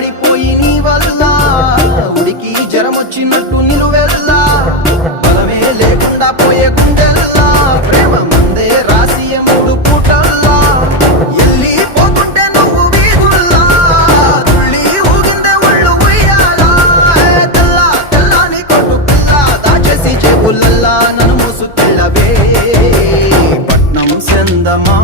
మాడిపోయి నీ వల్ల. ఉడికి జ్వరమొచ్చినట్టు నిలువెల్లా బలమే లేకుండా పోయే గుండెల్లా. ప్రేమ మందే రాసియ మూడు పూటల్లా. ఎల్లి పోకుంటే నువ్వు వీధుల్లా. తుళ్ళి ఊగిందే ఒళ్ళు ఉయ్యాలా. తెల్లా తెల్లాని కొట్టు పిల్ల. దాచేసి చెవులల్లా నన్ను మూసు తెల్లవే. పట్నం సెందమా?